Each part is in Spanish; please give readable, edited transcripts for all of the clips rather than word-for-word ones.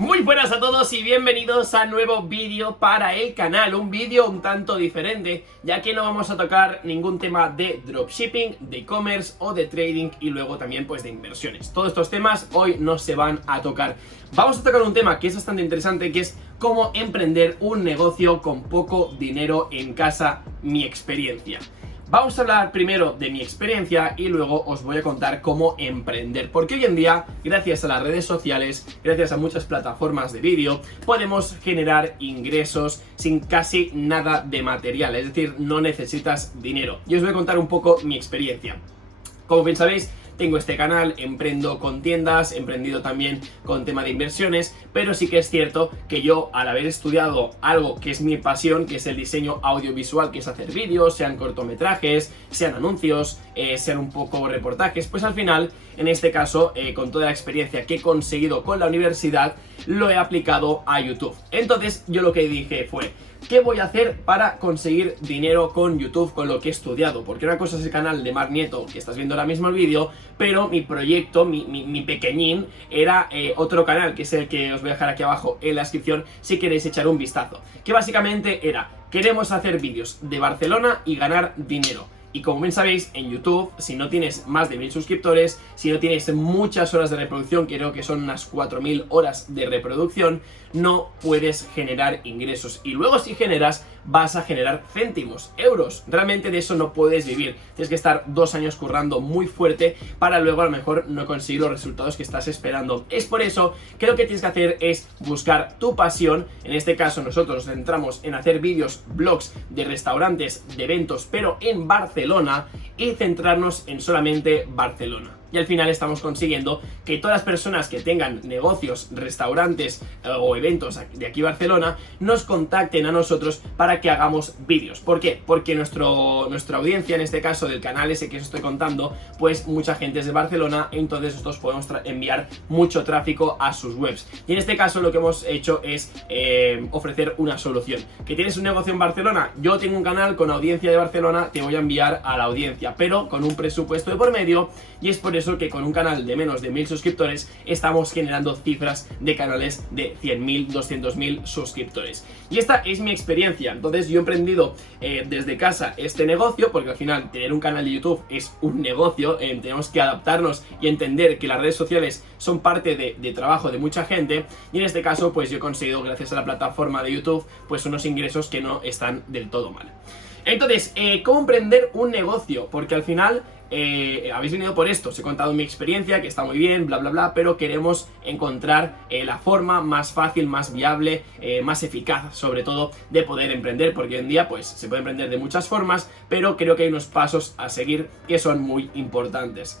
Muy buenas a todos y bienvenidos a nuevo vídeo para el canal. Un vídeo un tanto diferente, ya que no vamos a tocar ningún tema de dropshipping, de e-commerce o de trading y luego también pues de inversiones. Todos estos temas hoy no se van a tocar. Vamos a tocar un tema que es bastante interesante, que es cómo emprender un negocio con poco dinero en casa, mi experiencia. Vamos a hablar primero de mi experiencia y luego os voy a contar cómo emprender. Porque hoy en día, gracias a las redes sociales, gracias a muchas plataformas de vídeo, podemos generar ingresos sin casi nada de material. Es decir, no necesitas dinero. Y os voy a contar un poco mi experiencia. Como bien sabéis, tengo este canal, emprendo con tiendas, he emprendido también con tema de inversiones, pero sí que es cierto que yo, al haber estudiado algo que es mi pasión, que es el diseño audiovisual, que es hacer vídeos, sean cortometrajes, sean anuncios, sean un poco reportajes, pues al final, en este caso, con toda la experiencia que he conseguido con la universidad, lo he aplicado a YouTube. Entonces, yo lo que dije fue: ¿qué voy a hacer para conseguir dinero con YouTube, con lo que he estudiado? Porque una cosa es el canal de Marc Nieto, que estás viendo ahora mismo el vídeo, pero mi proyecto, mi pequeñín, era otro canal, que es el que os voy a dejar aquí abajo en la descripción, si queréis echar un vistazo. Que básicamente era: queremos hacer vídeos de Barcelona y ganar dinero. Y como bien sabéis, en YouTube, si no tienes más de 1000 suscriptores, si no tienes muchas horas de reproducción, creo que son unas 4000 horas de reproducción, no puedes generar ingresos. Y luego, si generas, vas a generar céntimos, euros. Realmente de eso no puedes vivir. Tienes que estar 2 años currando muy fuerte para luego a lo mejor no conseguir los resultados que estás esperando. Es por eso que lo que tienes que hacer es buscar tu pasión. En este caso, nosotros nos centramos en hacer vídeos, blogs de restaurantes, de eventos, pero en Barcelona, y centrarnos en solamente Barcelona. Y al final estamos consiguiendo que todas las personas que tengan negocios, restaurantes o eventos de aquí Barcelona nos contacten a nosotros para que hagamos vídeos. ¿Por qué? Porque nuestra audiencia, en este caso del canal ese que os estoy contando, pues mucha gente es de Barcelona, entonces nosotros podemos enviar mucho tráfico a sus webs. Y en este caso lo que hemos hecho es ofrecer una solución. ¿Que tienes un negocio en Barcelona? Yo tengo un canal con audiencia de Barcelona, te voy a enviar a la audiencia, pero con un presupuesto de por medio, y es por eso que con un canal de menos de 1000 suscriptores estamos generando cifras de canales de 100.000, 200.000 suscriptores. Y esta es mi experiencia. Entonces yo he emprendido desde casa este negocio, porque al final tener un canal de YouTube es un negocio. Tenemos que adaptarnos y entender que las redes sociales son parte de trabajo de mucha gente, y en este caso pues yo he conseguido, gracias a la plataforma de YouTube, pues unos ingresos que no están del todo mal. Entonces, ¿cómo emprender un negocio? Porque al final habéis venido por esto, os he contado mi experiencia, que está muy bien, bla bla bla, pero queremos encontrar la forma más fácil, más viable, más eficaz, sobre todo, de poder emprender, porque hoy en día pues se puede emprender de muchas formas, pero creo que hay unos pasos a seguir que son muy importantes.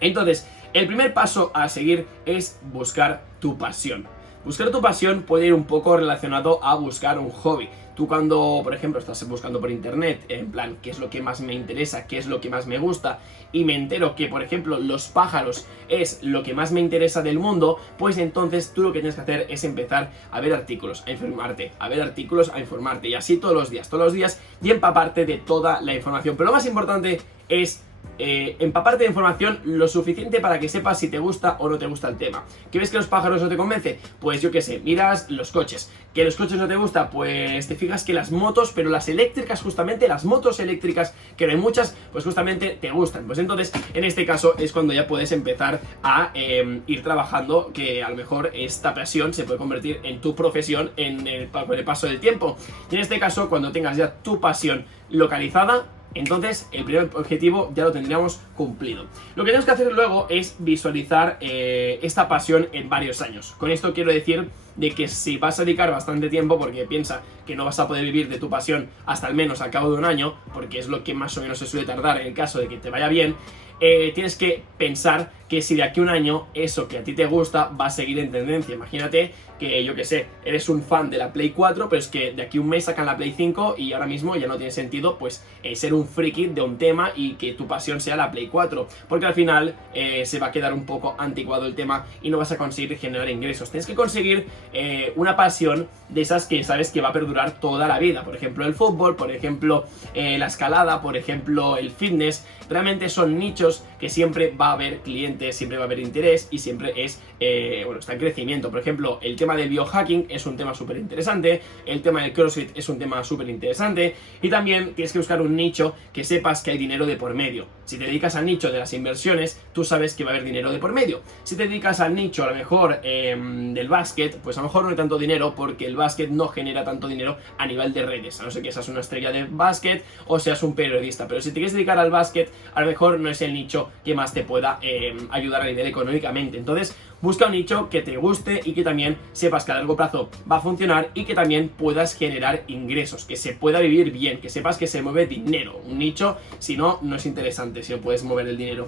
Entonces, el primer paso a seguir es buscar tu pasión. Buscar tu pasión puede ir un poco relacionado a buscar un hobby. Tú cuando, por ejemplo, estás buscando por internet, en plan, qué es lo que más me interesa, qué es lo que más me gusta, y me entero que, por ejemplo, los pájaros es lo que más me interesa del mundo, pues entonces tú lo que tienes que hacer es empezar a ver artículos, a informarte, a ver artículos, a informarte, y así todos los días, y empaparte de toda la información. Pero lo más importante es empaparte de información lo suficiente para que sepas si te gusta o no te gusta el tema. ¿Que ves que los pájaros no te convence? Pues yo qué sé, miras los coches. ¿Que los coches no te gusta? Pues te fijas que las motos, pero las eléctricas, justamente las motos eléctricas, que no hay muchas, pues justamente te gustan. Pues entonces, en este caso es cuando ya puedes empezar a ir trabajando, que a lo mejor esta pasión se puede convertir en tu profesión con el paso del tiempo. Y en este caso, cuando tengas ya tu pasión localizada, entonces el primer objetivo ya lo tendríamos cumplido. Lo que tenemos que hacer luego es visualizar esta pasión en varios años. Con esto quiero decir de que si vas a dedicar bastante tiempo, porque piensa que no vas a poder vivir de tu pasión hasta al menos al cabo de un año, porque es lo que más o menos se suele tardar en el caso de que te vaya bien, tienes que pensar que si de aquí a un año eso que a ti te gusta va a seguir en tendencia. Imagínate que, yo que sé, eres un fan de la Play 4, pero es que de aquí a un mes sacan la Play 5 y ahora mismo ya no tiene sentido pues ser un friki de un tema y que tu pasión sea la Play 4, porque al final se va a quedar un poco anticuado el tema y no vas a conseguir generar ingresos. Tienes que conseguir una pasión de esas que sabes que va a perdurar toda la vida. Por ejemplo, el fútbol, por ejemplo, la escalada, por ejemplo, el fitness. Realmente son nichos que siempre va a haber clientes, siempre va a haber interés y siempre es, bueno, está en crecimiento. Por ejemplo, el tema del biohacking es un tema súper interesante, el tema del CrossFit es un tema súper interesante y también tienes que buscar un nicho que sepas que hay dinero de por medio. Si te dedicas al nicho de las inversiones, tú sabes que va a haber dinero de por medio. Si te dedicas al nicho, a lo mejor, del básquet, pues a lo mejor no hay tanto dinero porque el básquet no genera tanto dinero a nivel de redes, a no ser que seas una estrella de básquet o seas un periodista. Pero si te quieres dedicar al básquet, a lo mejor no es el nicho que más te pueda ayudar a nivel económicamente. Entonces, busca un nicho que te guste y que también sepas que a largo plazo va a funcionar y que también puedas generar ingresos, que se pueda vivir bien, que sepas que se mueve dinero. Un nicho, si no, no es interesante, si no puedes mover el dinero.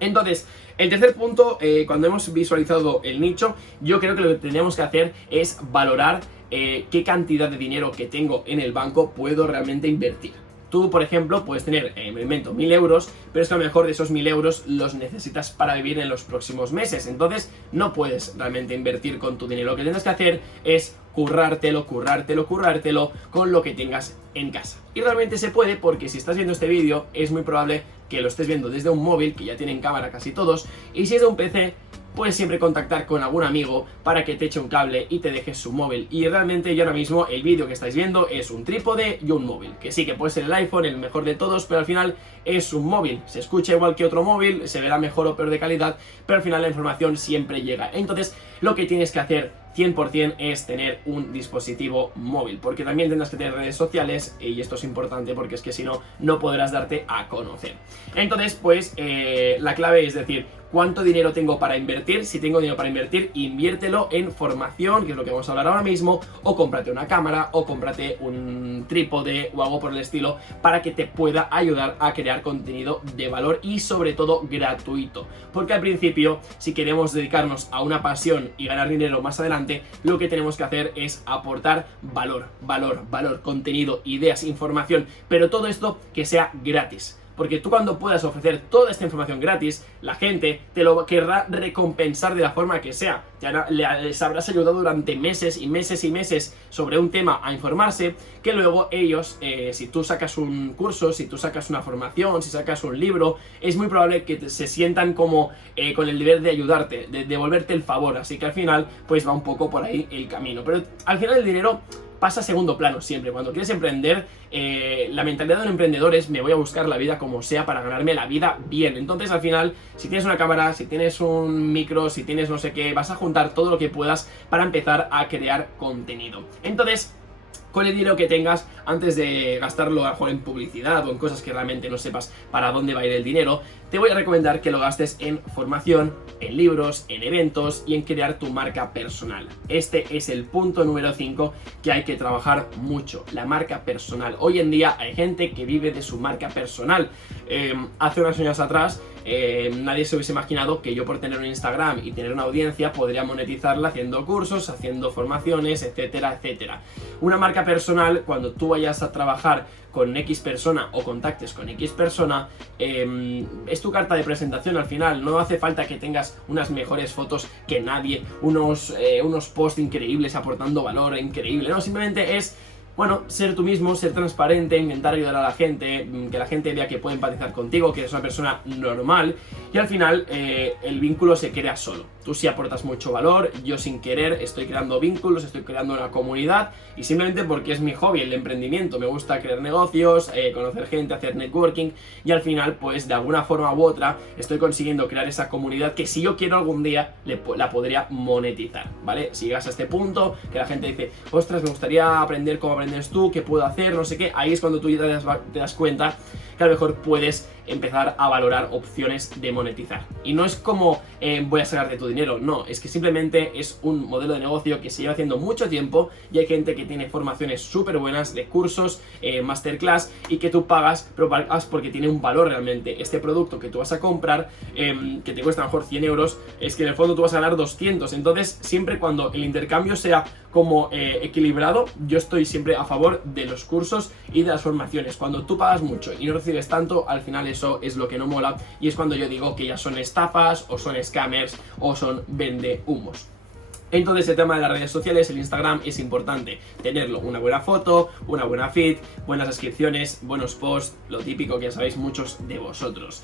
Entonces, el tercer punto, cuando hemos visualizado el nicho, yo creo que lo que tenemos que hacer es valorar qué cantidad de dinero que tengo en el banco puedo realmente invertir. Tú, por ejemplo, puedes tener, me invento, 1000 euros, pero es que a lo mejor de esos 1000 euros los necesitas para vivir en los próximos meses. Entonces, no puedes realmente invertir con tu dinero. Lo que tienes que hacer es currártelo con lo que tengas en casa. Y realmente se puede porque si estás viendo este vídeo, es muy probable que lo estés viendo desde un móvil, que ya tienen cámara casi todos, y si es de un PC, puedes siempre contactar con algún amigo para que te eche un cable y te dejes su móvil. Y realmente yo ahora mismo el vídeo que estáis viendo es un trípode y un móvil, que sí que puede ser el iPhone, el mejor de todos, pero al final es un móvil. Se escucha igual que otro móvil, se verá mejor o peor de calidad, pero al final la información siempre llega. Entonces, lo que tienes que hacer 100% es tener un dispositivo móvil, porque también tendrás que tener redes sociales y esto es importante porque es que si no, no podrás darte a conocer. Entonces, pues la clave es decir, ¿cuánto dinero tengo para invertir? Si tengo dinero para invertir, inviértelo en formación, que es lo que vamos a hablar ahora mismo, o cómprate una cámara, o cómprate un trípode o algo por el estilo, para que te pueda ayudar a crear contenido de valor y sobre todo gratuito. Porque al principio, si queremos dedicarnos a una pasión y ganar dinero más adelante, lo que tenemos que hacer es aportar valor, contenido, ideas, información, pero todo esto que sea gratis. Porque tú cuando puedas ofrecer toda esta información gratis, la gente te lo querrá recompensar de la forma que sea. Ya les habrás ayudado durante meses y meses y meses sobre un tema a informarse, que luego ellos, si tú sacas un curso, si tú sacas una formación, si sacas un libro, es muy probable que se sientan como con el deber de ayudarte, de devolverte el favor. Así que al final, pues va un poco por ahí el camino. Pero al final el dinero pasa a segundo plano siempre. Cuando quieres emprender, la mentalidad de un emprendedor es me voy a buscar la vida como sea para ganarme la vida bien. Entonces al final, si tienes una cámara, si tienes un micro, si tienes no sé qué, vas a juntar todo lo que puedas para empezar a crear contenido. Entonces, con el dinero que tengas, antes de gastarlo a lo mejor en publicidad o en cosas que realmente no sepas para dónde va a ir el dinero, te voy a recomendar que lo gastes en formación, en libros, en eventos y en crear tu marca personal. Este es el punto número 5 que hay que trabajar mucho, la marca personal. Hoy en día hay gente que vive de su marca personal. Hace unos años atrás nadie se hubiese imaginado que yo por tener un Instagram y tener una audiencia podría monetizarla haciendo cursos, haciendo formaciones, etcétera, etcétera. Una marca personal, cuando tú vayas a trabajar con X persona o contactes con X persona, es tu carta de presentación al final. No hace falta que tengas unas mejores fotos que nadie, unos posts increíbles aportando valor increíble, no, simplemente es, bueno, ser tú mismo, ser transparente, intentar ayudar a la gente, que la gente vea que puede empatizar contigo, que eres una persona normal y al final el vínculo se crea solo. Tú sí aportas mucho valor, yo sin querer estoy creando vínculos, estoy creando una comunidad y simplemente porque es mi hobby, el emprendimiento, me gusta crear negocios, conocer gente, hacer networking y al final pues de alguna forma u otra estoy consiguiendo crear esa comunidad que si yo quiero algún día la podría monetizar, ¿vale? Si llegas a este punto que la gente dice, ostras, me gustaría aprender cómo aprendes tú, qué puedo hacer, no sé qué, ahí es cuando tú ya te das cuenta que a lo mejor puedes empezar a valorar opciones de monetizar. Y no es como voy a sacarte tu dinero, no, es que simplemente es un modelo de negocio que se lleva haciendo mucho tiempo y hay gente que tiene formaciones súper buenas de cursos, masterclass y que tú pagas, pero pagas porque tiene un valor realmente. Este producto que tú vas a comprar, que te cuesta a lo mejor 100 euros, es que en el fondo tú vas a ganar 200. Entonces, siempre cuando el intercambio sea como equilibrado, yo estoy siempre a favor de los cursos y de las formaciones. Cuando tú pagas mucho y no recibes tanto, al final eso es lo que no mola y es cuando yo digo que ya son estafas o son scammers o son vendehumos. Entonces el tema de las redes sociales, el Instagram, es importante tenerlo, una buena foto, una buena feed, buenas descripciones, buenos posts, lo típico que ya sabéis muchos de vosotros.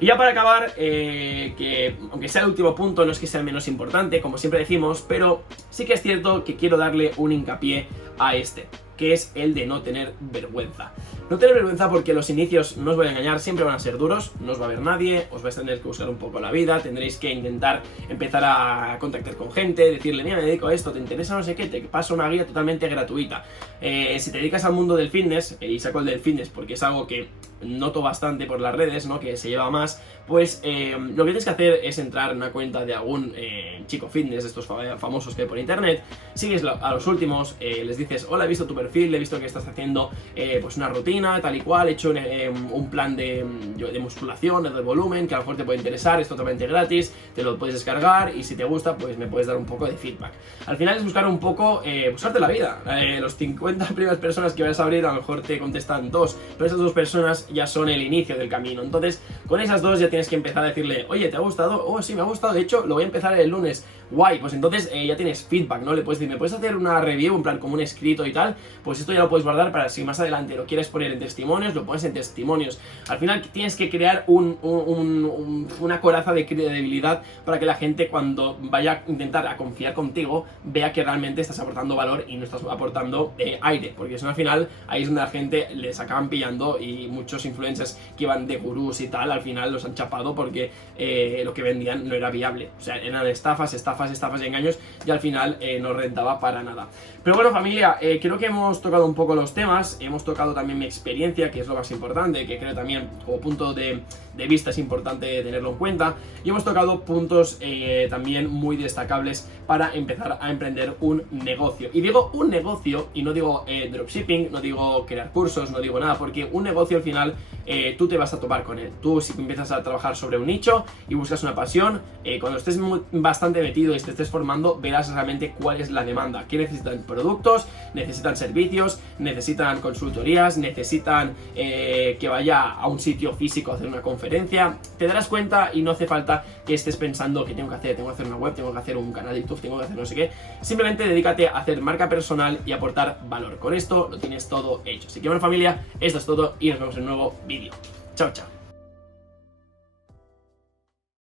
Y ya para acabar, que aunque sea el último punto, no es que sea el menos importante, como siempre decimos, pero sí que es cierto que quiero darle un hincapié a este, que es el de no tener vergüenza. No tener vergüenza porque los inicios, no os voy a engañar, siempre van a ser duros, no os va a ver nadie, os vais a tener que buscar un poco la vida, tendréis que intentar empezar a contactar con gente, decirle, mira, me dedico a esto, te interesa no sé qué, te paso una guía totalmente gratuita. Si te dedicas al mundo del fitness, y saco el del fitness porque es algo que noto bastante por las redes, ¿no? Que se lleva más, pues lo que tienes que hacer es entrar en una cuenta de algún chico fitness, de estos famosos que hay por internet, sigues a los últimos, les dices, hola, he visto tu perfil, he visto que estás haciendo pues una rutina, tal y cual, he hecho un plan de musculación, de volumen, que a lo mejor te puede interesar, es totalmente gratis, te lo puedes descargar y si te gusta, pues me puedes dar un poco de feedback. Al final es buscar un poco, buscarte la vida. Los 50 primeras personas que vas a abrir, a lo mejor te contestan 2, pero esas 2 personas ya son el inicio del camino. Entonces, con esas 2 ya tienes que empezar a decirle, oye, ¿te ha gustado? Oh, sí, me ha gustado, de hecho, lo voy a empezar el lunes. Guay, pues entonces ya tienes feedback, ¿no? Le puedes decir, ¿me puedes hacer una review, en plan como un escrito y tal? Pues esto ya lo puedes guardar para si más adelante lo quieres poner en testimonios, lo pones en testimonios. Al final tienes que crear una coraza de credibilidad para que la gente, cuando vaya a intentar a confiar contigo, vea que realmente estás aportando valor y no estás aportando aire, porque si no, al final ahí es donde la gente les acaban pillando y muchos influencers que iban de gurús y tal, al final los han chapado porque lo que vendían no era viable. O sea, eran estafas y engaños y al final no rentaba para nada. Pero bueno, familia, creo que hemos tocado un poco los temas, hemos tocado también mi experiencia, que es lo más importante, que creo también como punto de vista es importante tenerlo en cuenta, y hemos tocado puntos también muy destacables para empezar a emprender un negocio. Y digo un negocio y no digo dropshipping, no digo crear cursos, no digo nada, porque un negocio al final tú te vas a topar con él. Tú, si empiezas a trabajar sobre un nicho y buscas una pasión, cuando estés bastante metido y te estés formando, verás realmente cuál es la demanda. ¿Qué necesitan? Productos, necesitan servicios, necesitan consultorías, necesitan que vaya a un sitio físico a hacer una conferencia. Te darás cuenta y no hace falta que estés pensando que tengo que hacer una web, tengo que hacer un canal de YouTube, tengo que hacer no sé qué. Simplemente dedícate a hacer marca personal y aportar valor. Con esto lo tienes todo hecho. Así que bueno, familia, esto es todo y nos vemos en un nuevo vídeo. Chao, chao.